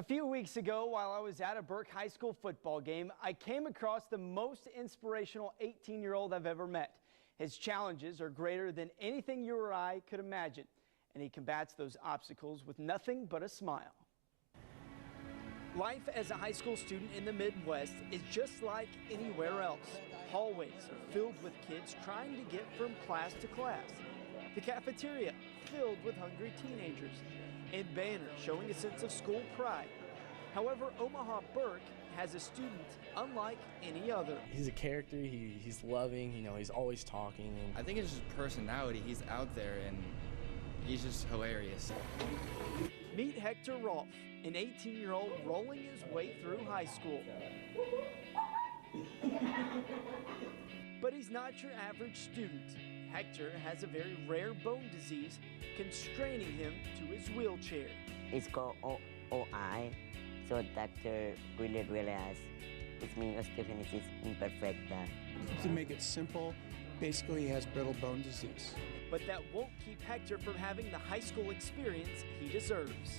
A few weeks ago, while I was at a Burke High School football game, I came across the most inspirational 18-year-old I've ever met. His challenges are greater than anything you or I could imagine, and he combats those obstacles with nothing but a smile. Life as a high school student in the Midwest is just like anywhere else. Hallways are filled with kids trying to get from class to class. The cafeteria filled with hungry teenagers, and banners showing a sense of school pride. However, Omaha Burke has a student unlike any other. He's a character, he's loving, he's always talking. I think it's just personality. He's out there and he's just hilarious. Meet Hector Rolfe, an 18-year-old rolling his way through high school. But he's not your average student. Hector has a very rare bone disease constraining him to his wheelchair. It's called OI, so doctor really realized it means osteogenesis imperfecta. To make it simple, basically he has brittle bone disease. But that won't keep Hector from having the high school experience he deserves.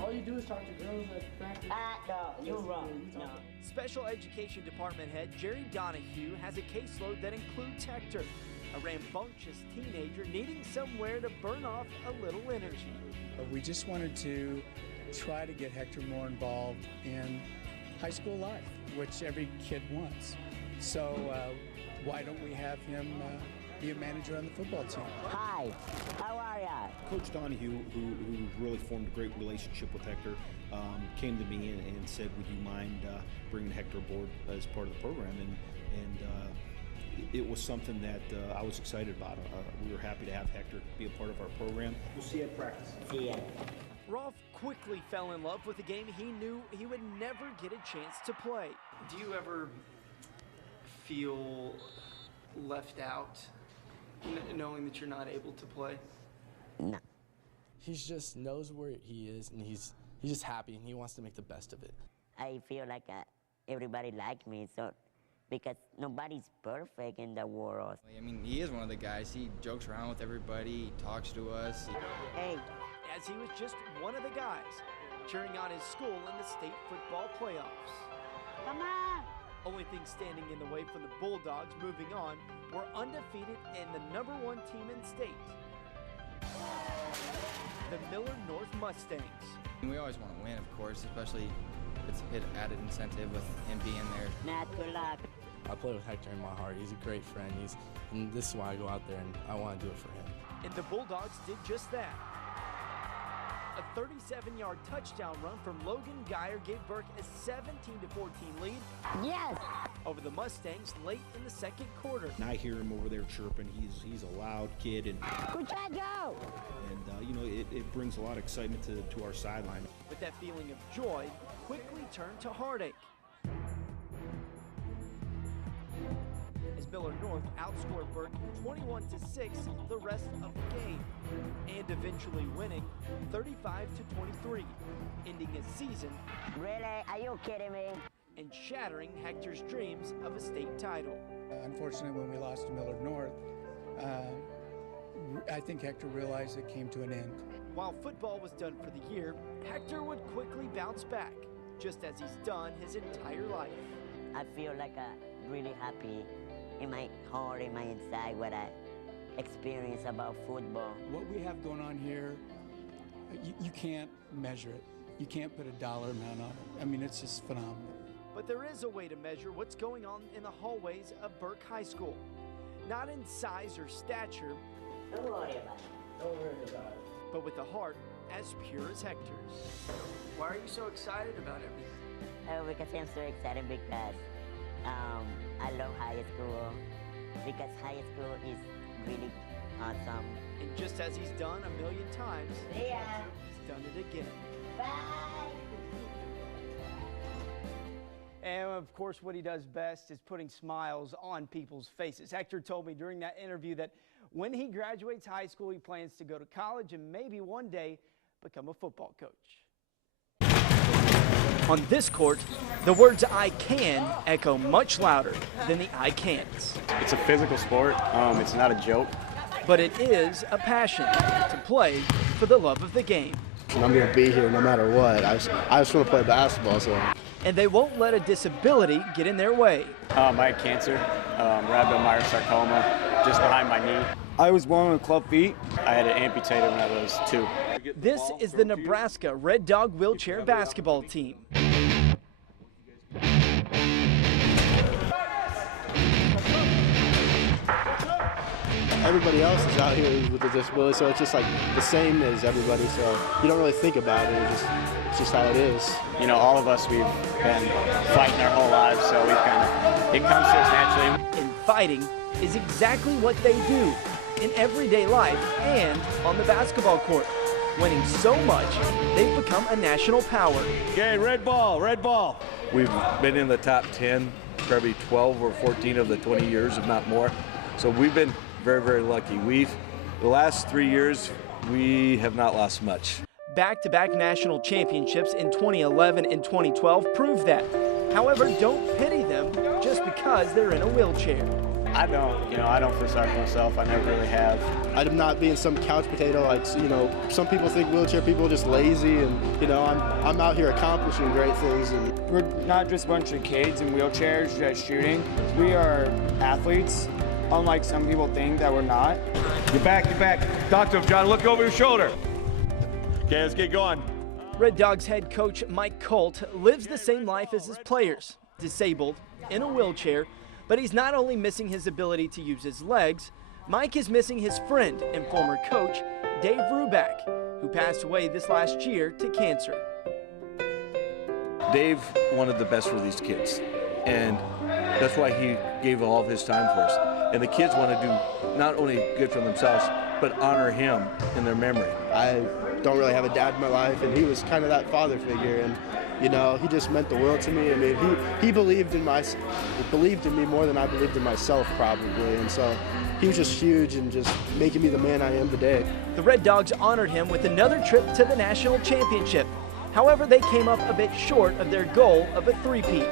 All you do is talk to girls at practice. No, you're wrong. No. Special Education Department Head Jerry Donahue has a caseload that includes Hector, a rambunctious teenager needing somewhere to burn off a little energy. We just wanted to try to get Hector more involved in high school life, which every kid wants. So why don't we have him be a manager on the football team? Hi, how are ya? Coach Donahue, who really formed a great relationship with Hector, came to me and said, would you mind bringing Hector aboard as part of the program? And it was something that I was excited about. We were happy to have Hector be a part of our program. We'll see you at practice. See ya. Rolfe quickly fell in love with a game he knew he would never get a chance to play. Do you ever feel left out, knowing that you're not able to play? No. He just knows where he is, and he's just happy, and he wants to make the best of it. I feel like everybody likes me, so because nobody's perfect in the world. I mean, he is one of the guys. He jokes around with everybody, he talks to us. Hey. As he was just one of the guys cheering on his school in the state football playoffs. Come on! Only thing standing in the way for the Bulldogs moving on were undefeated and the #1 team in state, the Miller North Mustangs. We always want to win, of course, especially it's an added incentive with him being there. Matt, good luck. I play with Hector in my heart. He's a great friend. And this is why I go out there, and I want to do it for him. And the Bulldogs did just that. A 37-yard touchdown run from Logan Geyer gave Burke a 17-14 lead. Yes! Over the Mustangs late in the second quarter. And I hear him over there chirping. He's a loud kid, and Good try, go! it brings a lot of excitement to our sideline. But that feeling of joy quickly turned to heartache. As Miller North outscored Burke 21-6 the rest of the game, and eventually winning 35-23, ending a season. Really? Are you kidding me? And shattering Hector's dreams of a state title. Unfortunately, when we lost to Miller North, I think Hector realized it came to an end. While football was done for the year, Hector would quickly bounce back, just as he's done his entire life. I feel like really happy in my heart, in my inside, what I experience about football. What we have going on here, you can't measure it. You can't put a dollar amount on it. I mean, it's just phenomenal. But there is a way to measure what's going on in the hallways of Burke High School. Not in size or stature, Don't worry about it. Don't worry about it. but with a heart as pure as Hector's. Why are you so excited about everything? Oh, because I'm so excited because I love high school. Because high school is really awesome. And just as he's done a million times, Yeah. he's done it again. Bye! And of course, what he does best is putting smiles on people's faces. Hector told me during that interview that when he graduates high school, he plans to go to college and maybe one day become a football coach. On this court, the words "I can" echo much louder than the "I can'ts." It's a physical sport. It's not a joke. But it is a passion to play for the love of the game. I'm going to be here no matter what. I just want to play basketball. So. And they won't let a disability get in their way. I had cancer, rhabdomyosarcoma, just behind my knee. I was born with club feet. I had it amputated when I was 2. This is the Nebraska Red Dog wheelchair basketball team. Everybody else is out here with a disability, so it's just like the same as everybody, so you don't really think about it. It's just how it is. You know, all of us, we've been fighting our whole lives, so it comes to us naturally. And fighting is exactly what they do in everyday life and on the basketball court. Winning so much, they've become a national power. Okay, red ball, red ball. We've been in the top 10, probably 12 or 14 of the 20 years, if not more. So we've been very, very lucky. The last 3 years, we have not lost much. Back-to-back national championships in 2011 and 2012 prove that. However, don't pity them just because they're in a wheelchair. I don't feel sorry for myself. I never really have. I'm not being some couch potato like, some people think wheelchair people are just lazy, and, I'm out here accomplishing great things. And we're not just a bunch of kids in wheelchairs just shooting. We are athletes, unlike some people think that we're not. Get back, get back. Talk to him, John. Look over your shoulder. Okay, let's get going. Red Dawgs head coach Mike Colt lives the same life as his players, disabled, in a wheelchair, but he's not only missing his ability to use his legs, Mike is missing his friend and former coach, Dave Ruback, who passed away this last year to cancer. Dave wanted the best for these kids, and that's why he gave all of his time for us. And the kids want to do not only good for themselves, but honor him in their memory. I don't really have a dad in my life, and he was kind of that father figure, and he just meant the world to me. I mean, he believed in me more than I believed in myself, probably, and so he was just huge and just making me the man I am today. The Red Dawgs honored him with another trip to the national championship. However, they came up a bit short of their goal of a three-peat.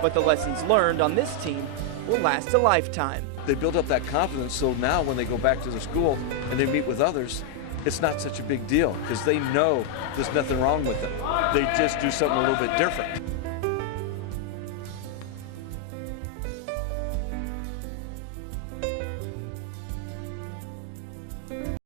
But the lessons learned on this team will last a lifetime. They build up that confidence, so now when they go back to the school and they meet with others, it's not such a big deal because they know there's nothing wrong with them. They just do something a little bit different.